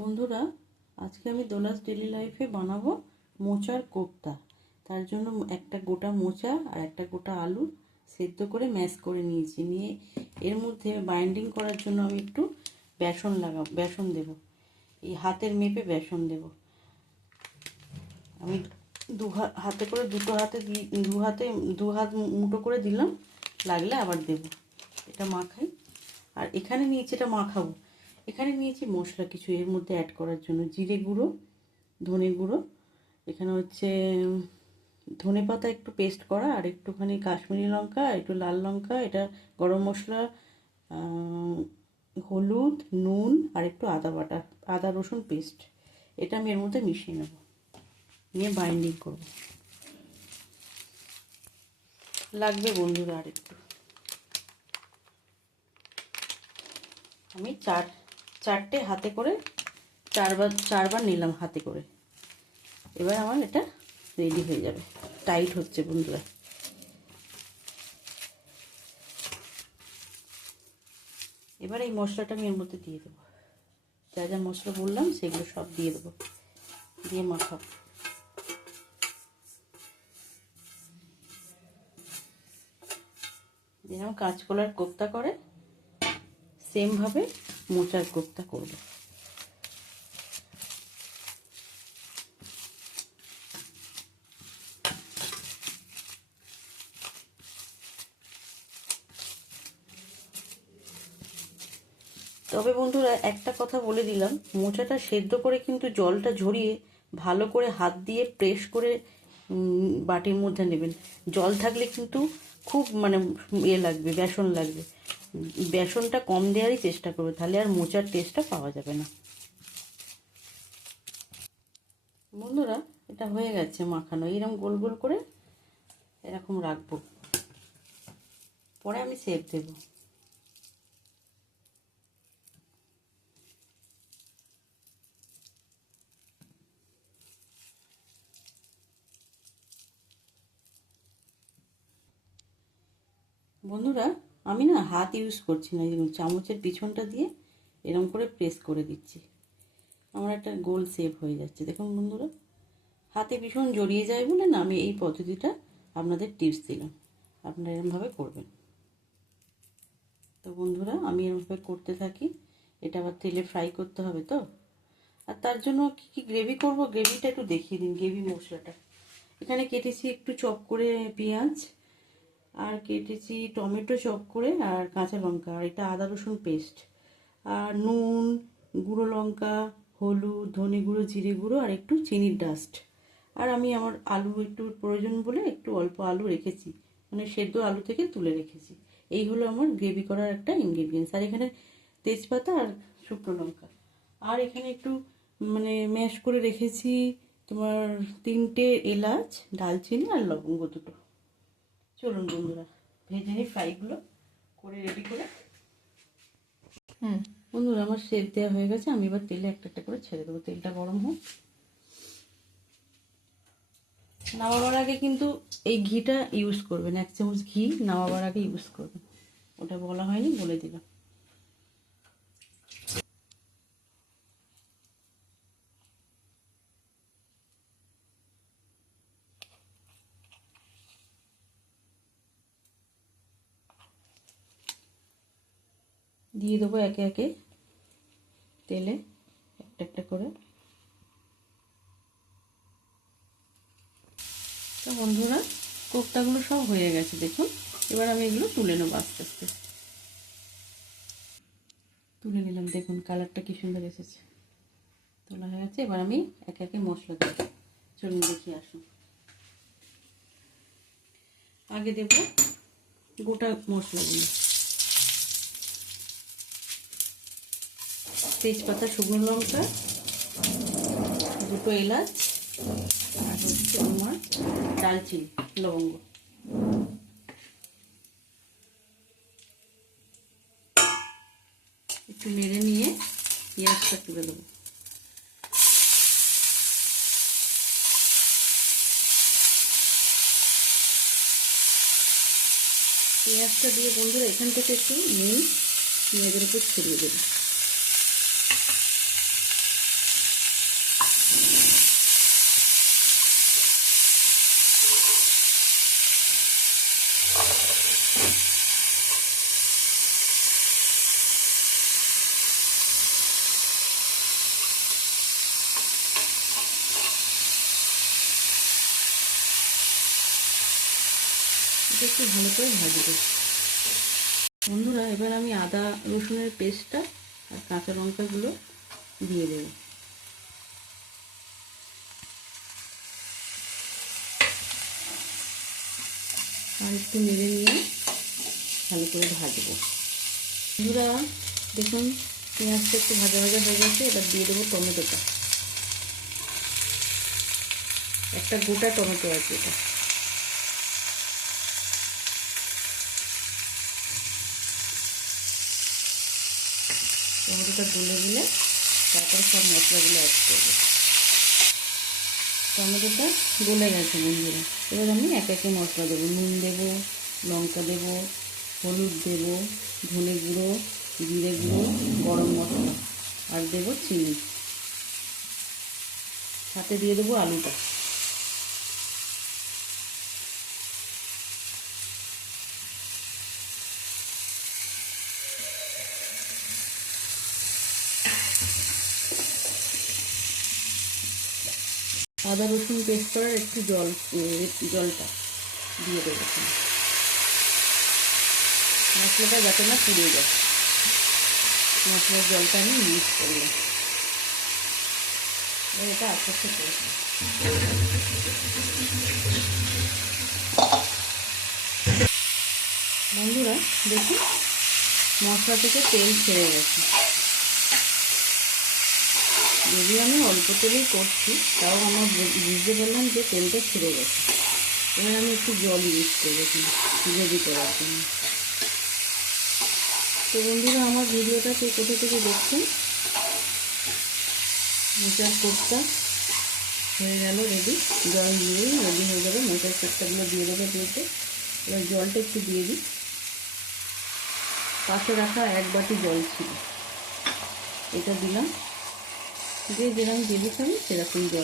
বন্ধুরা, আজকে আমি দোলাস ডেলি লাইফে বানাবো মোচার কোপ্তা। তার জন্য একটা গোটা মোচা আর একটা গোটা আলু সেদ্ধ করে ম্যাশ করে নিয়েছি। নিয়ে এর মধ্যে বাইন্ডিং করার জন্য আমি একটু বেসন দেব। এই হাতের মেপে বেসন দেব। আমি হাতে করে দু হাত মুঠো করে দিলাম, লাগলে আবার দেব। এটা মাখাই। আর এখানে নিয়েছি, এটা মাখাবো। এখানে নিয়েছি মশলা কিছু এর মধ্যে অ্যাড করার জন্য। জিরে গুঁড়ো, ধনে গুঁড়ো, এখানে হচ্ছে ধনে পাতা একটু পেস্ট করা, আর একটুখানি কাশ্মীরি লঙ্কা, একটু লাল লঙ্কা, এটা গরম মশলা, হলুদ, নুন, আর একটু আদা বাটা, আদা রসুন পেস্ট। এটা আমি এর মধ্যে মিশিয়ে নেব, নিয়ে বাইন্ডিং করব। লাগবে বন্ধুরা আর একটু। আমি চারটে হাতে করে চারবার নিলাম হাতে করে। এবার আমার এটা রেডি হয়ে যাবে। টাইট হচ্ছে বন্ধুরা। এবার এই মশলাটা আমি এর মধ্যে দিয়ে দেবো। যা যা মশলা বললাম সেগুলো সব দিয়ে দেবো, দিয়ে মাখাবো। যেরকম কাঁচকলার কোপ্তা করে সেমভাবে মোচার কোপ্তা করবো। তবে বন্ধুরা, একটা কথা বলে দিলাম, মোচাটা সেদ্ধ করে কিন্তু জলটা ঝরিয়ে ভালো করে হাত দিয়ে প্রেস করে বাটির মধ্যে নেবেন। জল থাকলে কিন্তু খুব লাগবে, বেসন লাগবে। বেসনটা কম দেওয়ারই চেষ্টা করবে, তাহলে আর মোচার টেস্টটা পাওয়া যাবে না। বন্ধুরা, এটা হয়ে গেছে মাখানো। এরকম গোল গোল করে এরকম রাখবো, পরে আমি শেপ দেবো। বন্ধুরা, আমি না হাত ইউজ করছি না, যেমন চামচের পিছনটা দিয়ে এরকম করে প্রেস করে দিচ্ছি। আমার একটা গোল শেপ হয়ে যাচ্ছে, দেখুন বন্ধুরা। হাতে ভীষণ জড়িয়ে যায় বলে না আমি এই পদ্ধতিটা আপনাদের টিপস দিলাম। আপনারা এরকমভাবে করবেন। তো বন্ধুরা, আমি এরকমভাবে করতে থাকি। এটা আবার তেলে ফ্রাই করতে হবে তো। আর তার জন্য কী কী গ্রেভি করব, গ্রেভিটা একটু দেখিয়ে দিন। গ্রেভি মশলাটা এখানে কেটেছি একটু চপ করে পেঁয়াজ, আর কেটেছি টমেটো চপ করে, আর কাঁচা লঙ্কা, আর এটা আদা রসুন পেস্ট, আর নুন, গুঁড়ো লঙ্কা, হলুদ, ধনে গুঁড়ো, জিরে গুঁড়ো, আর একটু চিনির ডাস্ট। আর আমি আমার আলু একটু প্রয়োজন বলে একটু অল্প আলু রেখেছি, সেদ্ধ আলু থেকে তুলে রেখেছি। এই হলো আমার গ্রেভি করার একটা ইনগ্রেডিয়েন্টস। আর এখানে তেজপাতা আর শুকনো লঙ্কা, আর এখানে একটু ম্যাশ করে রেখেছি তোমার 3টে এলাচ, দালচিনি, আর লবঙ্গ 2টো। চলুন বন্ধুরা, ভেজে নিই ফ্রাইগুলো করে রেডি করে। বন্ধুরা, আমার শেপ দেওয়া হয়ে গেছে। আমি এবার তেলে একটা একটা করে ছেড়ে দেবো। তেলটা গরম হোক। নামাবার আগে কিন্তু এই ঘিটা ইউজ করবেন, 1 চামচ ঘি নামাবার আগে ইউজ করবেন। ওটা বলা হয়নি, বলে দিলাম। দিয়ে দেবো একে একে তেলে একটা একটা করে। তো বন্ধুরা, কোপ্তাগুলো সব হয়ে গেছে দেখুন। এবার আমি এগুলো তুলে নেবো আস্তে আস্তে। তুলে নিলাম, দেখুন কালারটা কি সুন্দর এসেছে। তোলা হয়ে গেছে। এবার আমি একে একে মশলা দেবো। চলুন দেখি আসুন। আগে দেব গোটা মশলাগুলো। তেজপাতা, শুকনো লঙ্কা, 2টো এলাচ, আর হচ্ছে আমার দালচিনি, লবঙ্গ। একটু নেড়ে নিয়ে পেঁয়াজটা তুলে দেবো। পেঁয়াজটা দিয়ে বন্ধুরা এখান থেকে একটু নুন পেঁয়াজের উপর ছড়িয়ে দেবো। এটা একটু ভালো করে ভাজবো। বন্ধুরা, এবার আমি আদা রসুনের পেস্টটা আর কাঁচা লঙ্কাগুলো দিয়ে দেবো। আর একটু নেড়ে নিয়ে ভালো করে ভাজবো। বন্ধুরা দেখুন, পেঁয়াজটা একটু ভাজা ভাজা হয়ে গেছে। এবার দিয়ে দেবো টমেটোটা। একটা গোটা টমেটো আছে এটা। টমেটোটা গলে দিলে তারপরে সব মশলাগুলো অ্যাড করবো। টমেটোটা গলে গেছে বন্ধুরা। এবার আমি এক একে মশলা দেবো। নুন দেবো, লঙ্কা দেবো, হলুদ দেবো, ধনে গুঁড়ো, জিরে গুঁড়ো, গরম মশলা আর দেবো চিনি। সাথে দিয়ে দেবো আলুটা। আদা রসুন পেস্ট করার একটু জলটা দিয়ে দেবো। মশলাটা যাতে না পুড়ে যায়, মশলার জলটা আমি ইউজ করলাম। এটা আস্তে আস্তে করবো। বন্ধুরা দেখুন, মশলা থেকে তেল ছেড়ে গেছে। যদিও আমি অল্প তেলেই করছি, তাও আমার বুঝতে পারলাম যে তেলটা ছেড়ে গেছে। এবার আমি একটু জল ইউজ করবো গ্রেভি করার জন্য। তো বন্ধুরা, আমার ভিডিওটা কে কোথা থেকে দেখছেন, মোচার কোপ্তা হয়ে গেল রেডি। জল দিয়েই রেডি হয়ে যাবে। মোচার কোপ্তাগুলো দিয়ে দেবো দিতে। এবার জলটা একটু দিয়ে দিই। পাশে রাখা 1 বাটি জল ছিল, এটা দিলাম। যে যেরকম গ্রেভি খাবে সেরকম জল